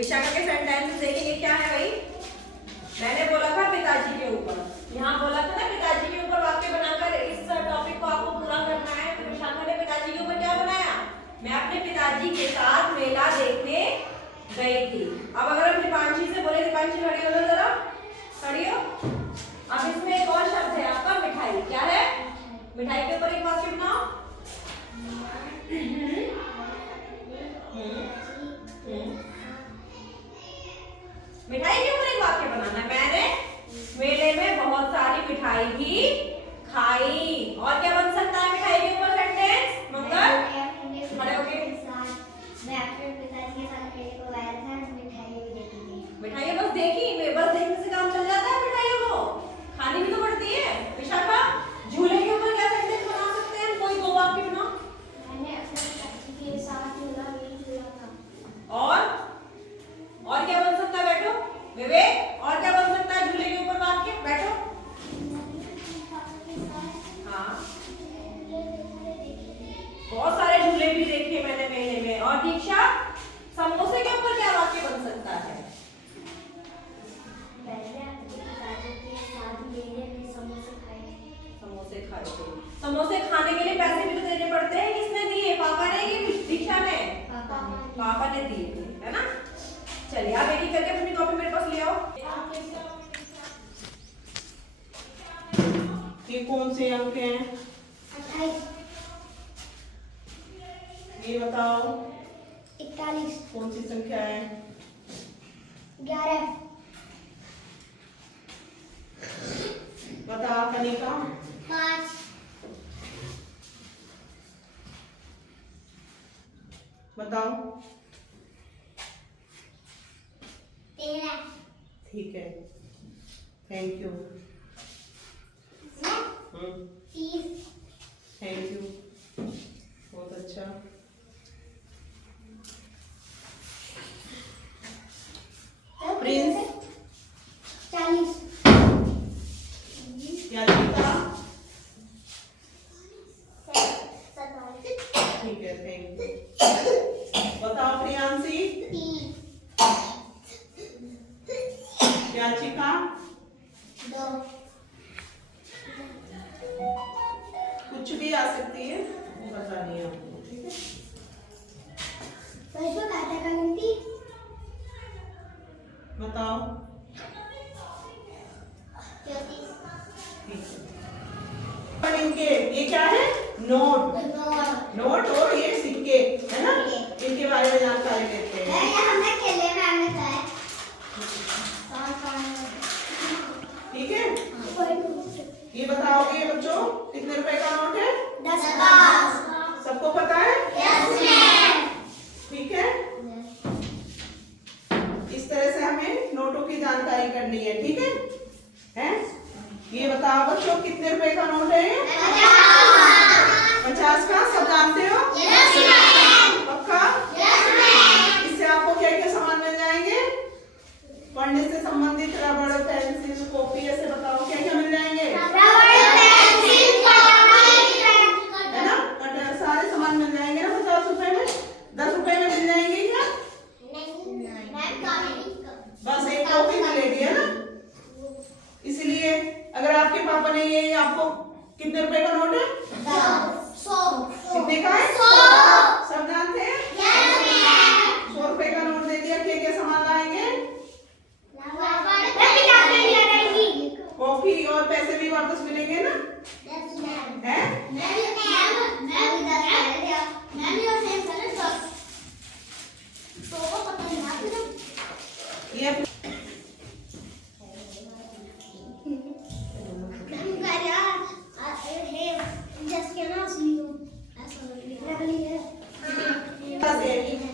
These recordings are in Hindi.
विशाखा के सेंटेंस देखेंगे क्या है भाई। मैंने बोला था पिताजी के ऊपर, यहाँ बोला था ना पिताजी के ऊपर वाक्य बनाकर इस टॉपिक को आपको पूरा करना है। तो विशाखा ने पिताजी के ऊपर क्या बनाया, मैं अपने पिताजी के साथ मेला देखने गई थी। अब अगर हम दीपांशी से बोले, दीपांशी खड़ी हो जरा, खड़ी हो। अब इसमें एक और शब्द है आपका मिठाई। क्या है, मिठाई के ऊपर एक वाक्य बनाओ। मिठाई के ऊपर एक वाक्य बनाना। मैंने मेले में बहुत सारी मिठाई भी खाई। और क्या बन सकता है मिठाई के ऊपर सेंटेंस? मंगल खड़े हो गए। मैं अपने पिताजी के साथ मेले को गया था, मिठाई भी देखी थी। मिठाइयाँ बस देखी, बस देखने से काम चल जाता है? मिठाइयों को खानी भी तो पड़ती है। विशाखा, झूले के ऊपर क्या सेंटेंस बना सकते हैं? कोई दो वाक्य बनाओ। मैंने अपने पिताजी के साथ झूला भी झूला था। और क्या बन सकता है? बैठो विवेक, और क्या बन सकता है झूले के ऊपर वाक्य? बैठो। हाँ, बहुत सारे झूले भी देखे मैंने मेले में। और दीक्षा, समोसे के ऊपर क्या वाक्य बन सकता है? मैंने अपने पिताजी के साथ मेले में समोसे खाए। समोसे खाए थे। समोसे खाने के लिए पैसे भी तो देने पड़ते हैं। किसने दिए? पापा ने कि दीक्षा ने? पापा ने दिए थे, है ना। चलिए आप एक एक करके अपनी कॉपी मेरे पास ले आओ। ये कौन से अंक हैं? 28, ये बताओ 41, कौन सी संख्या है? 11, बता कनिका। 5, बताओ। 13, ठीक है, थैंक यू। 30, थैंक यू, बहुत अच्छा। प्रिंस, 40, याचिका, 47, ठीक है, थैंक यू। बताओ प्रियांशी। 3, याचिका, 2, कुछ भी आ सकती है, बतानी है आपको, ठीक है। वैसे खाता का गिनती बताओ। 34, ठीक है। पर इनके ये क्या है? नोट। नोट और ये सिक्के, है ना। इनके बारे में जानकारी लेते हैं। हमने खेले में आने का है। ठीक है, ये बताओगे बच्चों कितने रुपए का नोट है? 10, सबको पता है? Yes, ma'am. ठीक है, इस तरह से हमें नोटों की जानकारी करनी है, ठीक है? हैं? ये बताओ बच्चों कितने रुपए का नोट है? 50 का। सब जानते हो? Yes, ma'am. पक्का? Yes, ma'am. इससे आपको क्या क्या सामान मिल जाएंगे? पढ़ने से संबंधित रबड़, पेंसिल, कॉपी, ऐसे बताओ क्या क्या मिल जाएंगे? है ना, कटर, सारे सामान मिल जाएंगे ना 50 रुपए में। 10 रुपए में मिल जाएंगे क्या? बस एक कॉपी मिलेगी, है ना। इसलिए अगर आपके पापा ने ये आपको कितने रुपए का नोट है? कितने का है? सब जानते हैं? 100 रुपए का नोट दे दिया, क्या क्या सामान लाएंगे? कॉफी और पैसे भी वापस मिलेंगे ना, है? ये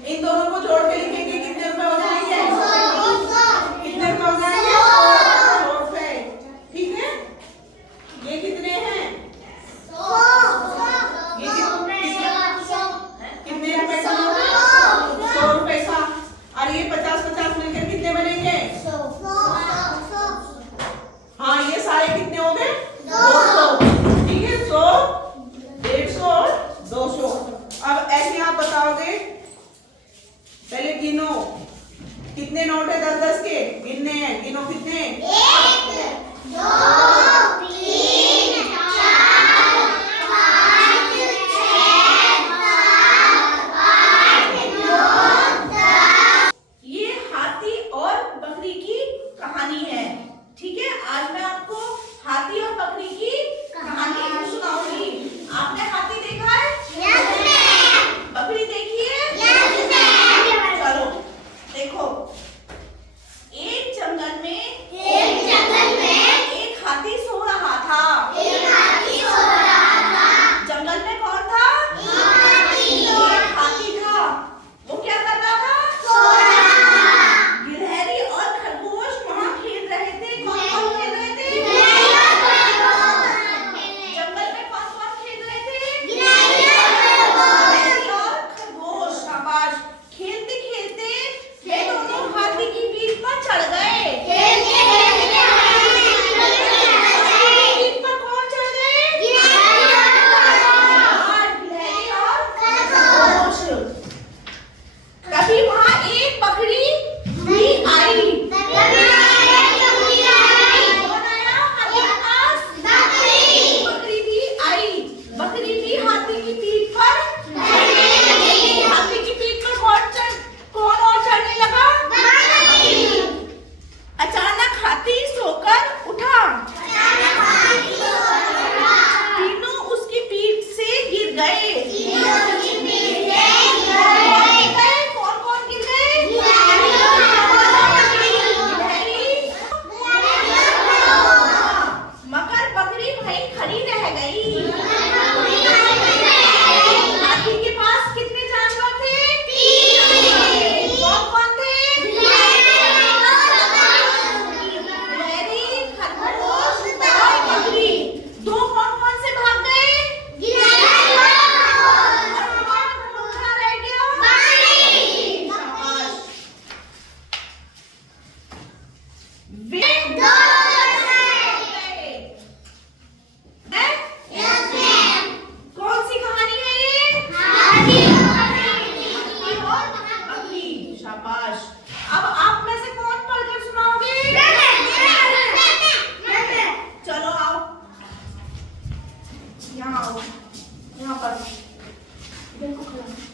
इन दोनों को जोड़ के लिखेंगे कितने रुपए हो जाएंगे? कितने रुपए हो जाएंगे? 100 रुपए, ठीक है। ये भाई खड़ी रह गई। हाथी के पास कितने जानवर थे? 3। कौन कौन थे? भेड़ी, खरगोश और बकरी। 2 कौन कौन से भाग गए? और कौन रह गया? शाबाश। कौन सी कहानी है ये? हाथी और बकरी। शाबाश। अब आप में से कौन पढ़कर सुनाओगे? चलो आओ, यहाँ आओ, यहाँ पर देखो खड़ा।